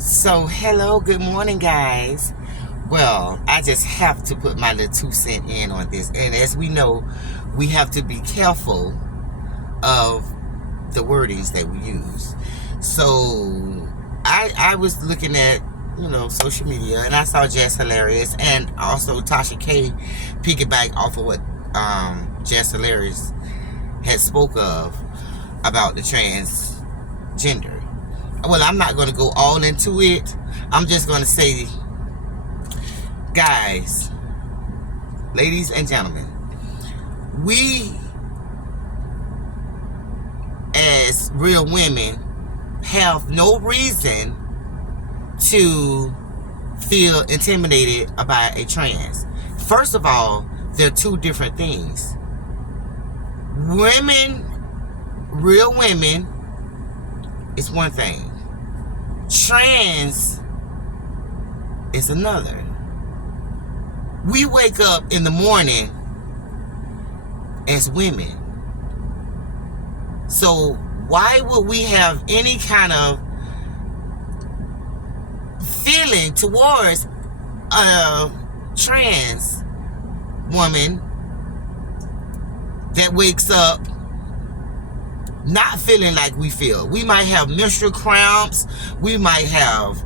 So, hello, good morning, guys. Well, I just have to put my little 2 cents in on this. And as we know, we have to be careful of the wordings that we use. So, I was looking at, social media, and I saw Jess Hilarious and also Tasha K piggyback off of what Jess Hilarious had spoke of about the transgender. Well, I'm not going to go all into it. I'm just going to say, guys, ladies and gentlemen, we as real women have no reason to feel intimidated about a trans. First of all, they're two different things. Real women is one thing. Trans is another. We wake up in the morning as women. So why would we have any kind of feeling towards a trans woman that wakes up not feeling like we feel? We might have menstrual cramps. We might have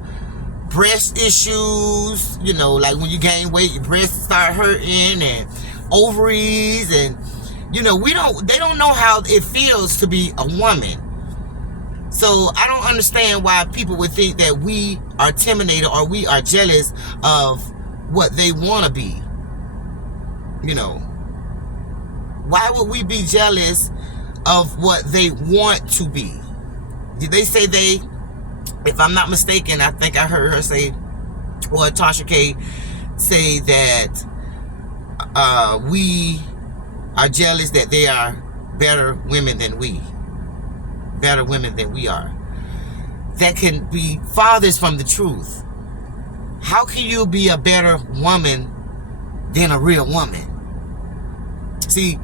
breast issues. Like when you gain weight, your breasts start hurting, and ovaries, and they don't know how it feels to be a woman. So I don't understand why people would think that we are intimidated or we are jealous of what they want to be. Why would we be jealous of what they want to be? Did they say if I'm not mistaken, I think I heard her say, or Tasha K say that we are jealous that they are better women than we are. That can be farthest from the truth. How can you be a better woman than a real woman? See,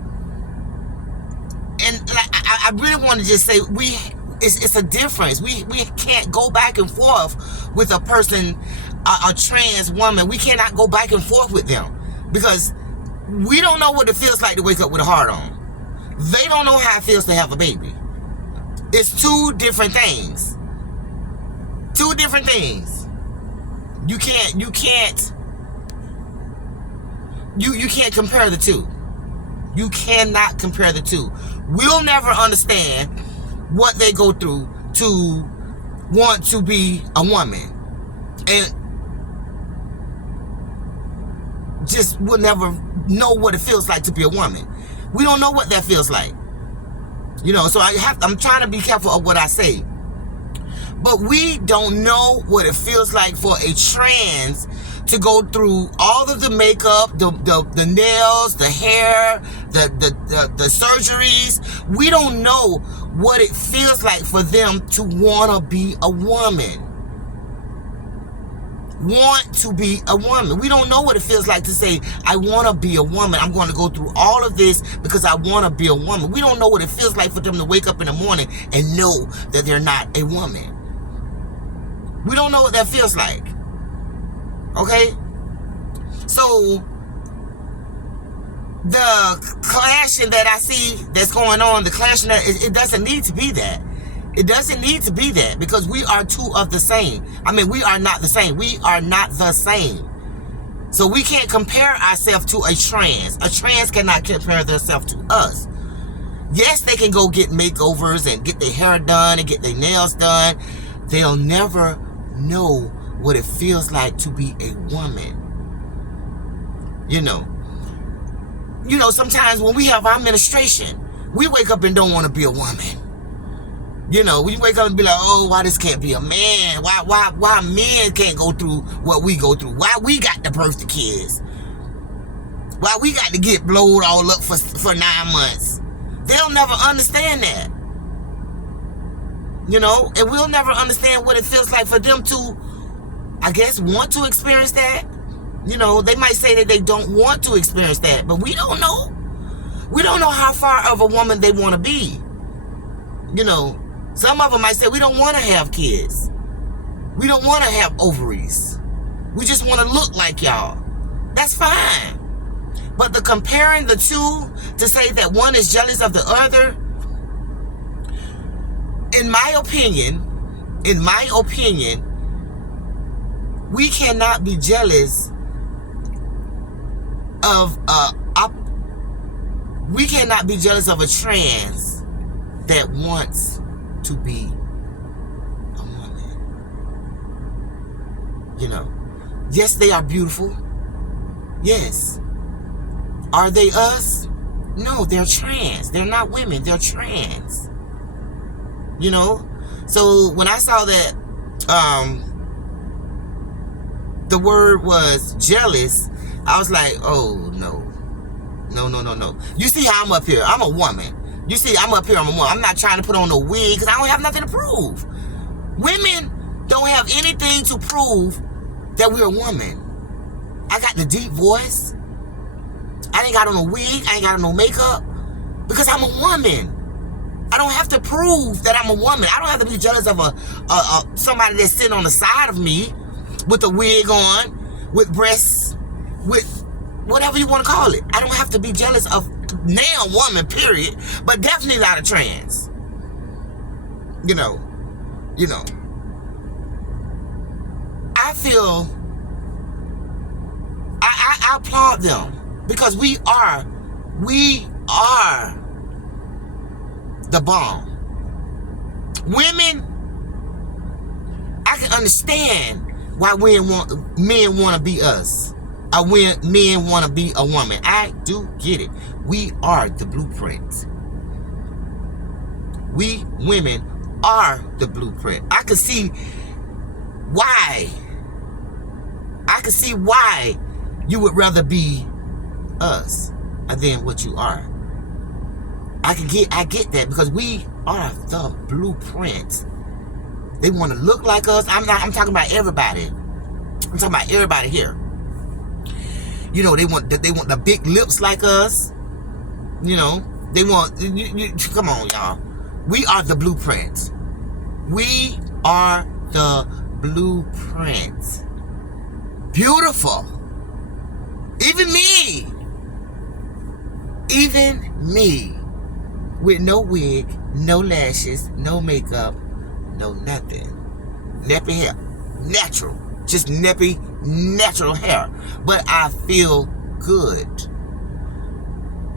and I really want to just say it's a difference. We can't go back and forth with a person, a trans woman. We cannot go back and forth with them because we don't know what it feels like to wake up with a heart on. They don't know how it feels to have a baby. It's two different things. Two different things. You can't compare the two. You cannot compare the two. We'll never understand what they go through to want to be a woman. And just will never know what it feels like to be a woman. We don't know what that feels like. So I'm trying to be careful of what I say. But we don't know what it feels like for a trans to go through all of the makeup, the nails, the hair, the surgeries. We don't know what it feels like for them to want to be a woman. Want to be a woman. We don't know what it feels like to say, I want to be a woman. I'm going to go through all of this because I want to be a woman. We don't know what it feels like for them to wake up in the morning and know that they're not a woman. We don't know what that feels like. Okay? So, the clashing that I see that's going on, the clashing, it doesn't need to be that. It doesn't need to be that because we are two of the same. We are not the same. We are not the same. So we can't compare ourselves to a trans. A trans cannot compare themselves to us. Yes, they can go get makeovers and get their hair done and get their nails done. They'll never know what it feels like to be a woman. Sometimes when we have our menstruation, we wake up and don't want to be a woman. We wake up and be like, oh, why this can't be a man? Why men can't go through what we go through? Why we got to birth the kids? Why we got to get blowed all up for 9 months? They'll never understand that. And we'll never understand what it feels like for them to, I guess, want to experience that. They might say that they don't want to experience that, but we don't know. We don't know how far of a woman they want to be. Some of them might say, we don't want to have kids. We don't want to have ovaries. We just want to look like y'all. That's fine. But the comparing the two to say that one is jealous of the other, in my opinion, we cannot be jealous of a trans that wants to be a woman. You know, yes, they are beautiful. Yes. Are they us? No, they're trans. They're not women. They're trans. You know? So when I saw that the word was jealous, I was like, oh, no. No. You see how I'm up here. I'm a woman. You see, I'm up here. I'm a woman. I'm not trying to put on a wig because I don't have nothing to prove. Women don't have anything to prove that we're a woman. I got the deep voice. I ain't got on a wig. I ain't got on no makeup because I'm a woman. I don't have to prove that I'm a woman. I don't have to be jealous of somebody that's sitting on the side of me with a wig on, with breasts, with whatever you want to call it. I don't have to be jealous of now woman, period, but definitely not a trans. You know. I feel I applaud them because we are the bomb. Women, I can understand why men want to be us. When men want to be a woman. I do get it. We are the blueprint. We women are the blueprint. I can see why. You would rather be us than what you are. I get that because we are the blueprint. They want to look like us. I'm talking about everybody. I'm talking about everybody here. You know, they want the big lips like us. You know, they want come on, y'all. We are the blueprint. We are the blueprint. Beautiful. Even me. With no wig, no lashes, no makeup, no nothing. Nappy hair. Natural. Just nappy, natural hair. But I feel good.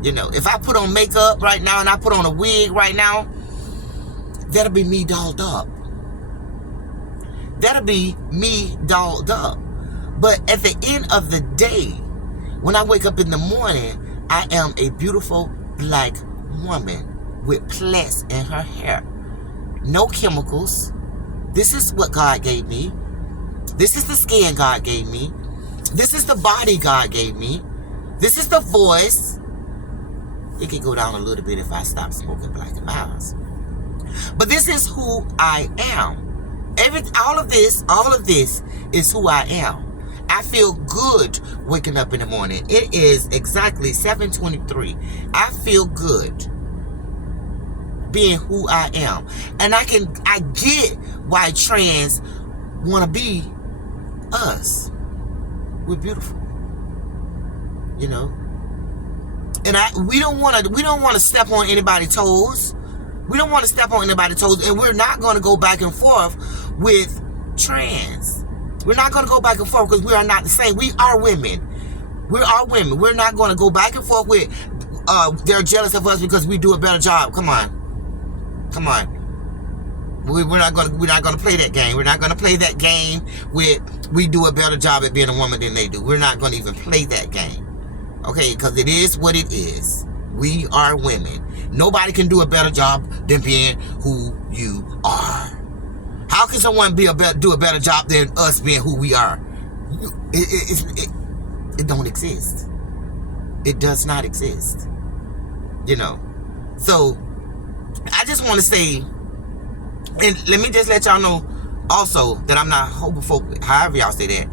You know, if I put on makeup right now and I put on a wig right now, that'll be me dolled up. That'll be me dolled up. But at the end of the day, when I wake up in the morning, I am a beautiful black woman with plaits in her hair. No chemicals. This is what God gave me. This is the skin God gave me. This is the body God gave me. This is the voice. It can go down a little bit if I stop smoking Black and Milds. But this is who I am. All of this is who I am. I feel good waking up in the morning. It is exactly 7:23. I feel good being who I am. And I get why trans want to be us. We're beautiful. You know? And we don't want to step on anybody's toes. We don't want to step on anybody's toes, and we're not going to go back and forth with trans. We're not going to go back and forth because we are not the same. We are women. We are women. We're not going to go back and forth with they're jealous of us because we do a better job. Come on. We're not going to play that game. We're not going to play that game with we do a better job at being a woman than they do. We're not going to even play that game. Okay, because it is what it is. We are women. Nobody can do a better job than being who you are. How can someone do a better job than us being who we are? It don't exist. It does not exist. You know. So, I just want to say, and let me just let y'all know also that I'm not homophobic. However y'all say that.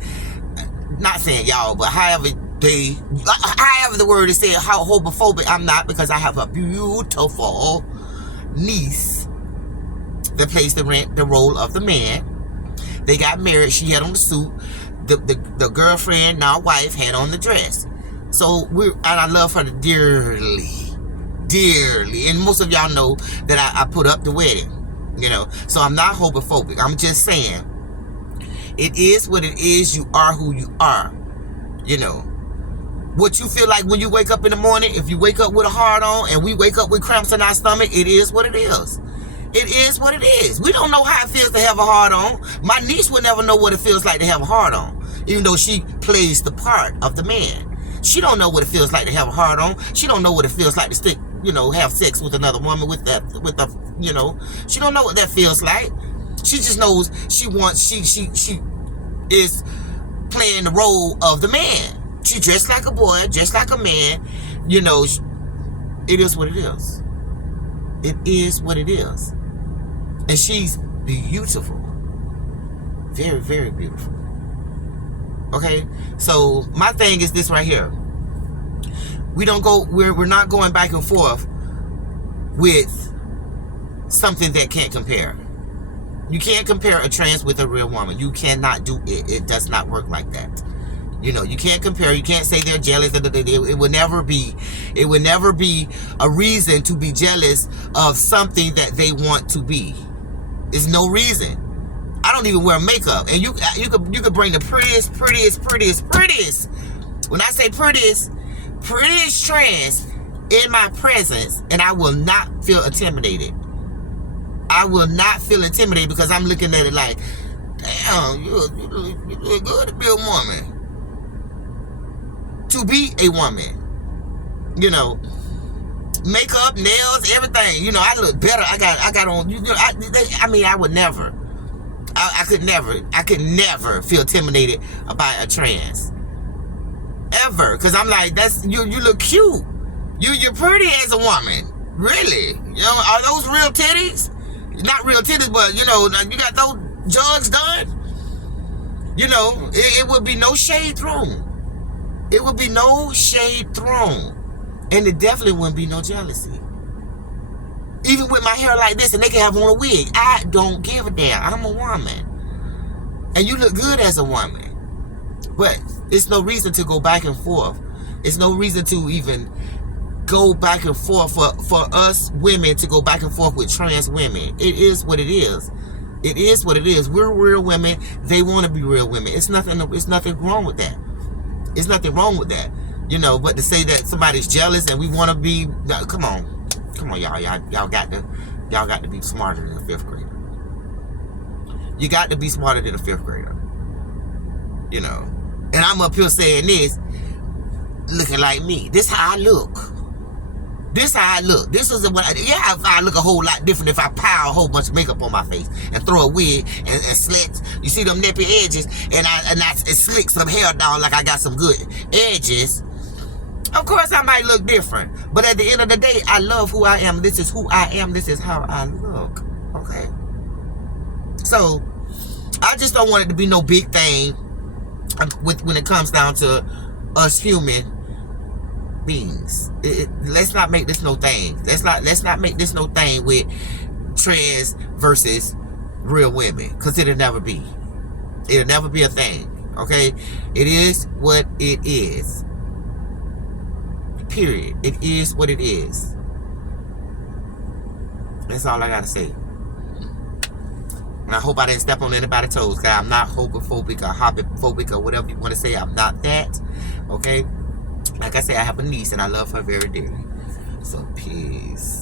Not saying y'all, but however the word is said, how homophobic I'm not, because I have a beautiful niece that plays the role of the man. They got married. She had on the suit. The girlfriend, now wife, had on the dress. So and I love her dearly. Dearly. And most of y'all know that I put up the wedding. So I'm not homophobic. I'm just saying, it is what it is. You are who you are. What you feel like when you wake up in the morning, if you wake up with a hard on and we wake up with cramps in our stomach, it is what it is. It is what it is. We don't know how it feels to have a hard on. My niece would never know what it feels like to have a hard on, even though she plays the part of the man. She don't know what it feels like to have a hard on. She don't know what it feels like to stick, have sex with another woman she don't know what that feels like. She just knows she is playing the role of the man. She dressed like a boy, dressed like a man. It is what it is. It is what it is. And she's beautiful. Very, very beautiful. Okay? So my thing is this right here. We're not going back and forth with something that can't compare. You can't compare a trans with a real woman. You cannot do it. It does not work like that. You can't compare. You can't say they're jealous. It would never be a reason to be jealous of something that they want to be. There's no reason. I don't even wear makeup, and you could bring the prettiest. When I say prettiest trans in my presence, and I will not feel intimidated. I will not feel intimidated because I'm looking at it like, damn, you look good to be a woman. To be a woman. Makeup, nails, everything. I look better. I got on, I would never. I could never feel intimidated by a trans. Ever. Because I'm like, you look cute. You're pretty as a woman. Really. Are those real titties? Not real titties, but you got those jugs done. It would be no shade thrown. It would be no shade thrown. And it definitely wouldn't be no jealousy. Even with my hair like this and they can have on a wig, I don't give a damn. I'm a woman. And you look good as a woman. But it's no reason to go back and forth. It's no reason to even go back and forth for us women to go back and forth with trans women. It is what it is. It is what it is. We're real women. They want to be real women. It's nothing wrong with that. It's nothing wrong with that. But to say that somebody's jealous and we want to be, no, come on, y'all got to be smarter than a 5th grader. You got to be smarter than a 5th grader. And I'm up here saying this, looking like me. This how I look. This how I look. This is what I look a whole lot different if I pile a whole bunch of makeup on my face and throw a wig and slits. You see them nippy edges and I slick some hair down like I got some good edges. Of course I might look different. But at the end of the day, I love who I am. This is who I am. This is how I look. Okay? So, I just don't want it to be no big thing when it comes down to us human beings. Let's not make this no thing. Let's not make this no thing with trans versus real women. Because it'll never be. It'll never be a thing. Okay? It is what it is. Period. It is what it is. That's all I gotta say. And I hope I didn't step on anybody's toes. Cause I'm not homophobic or hobbitphobic or whatever you want to say. I'm not that. Okay? Like I said, I have a niece and I love her very dearly. So peace.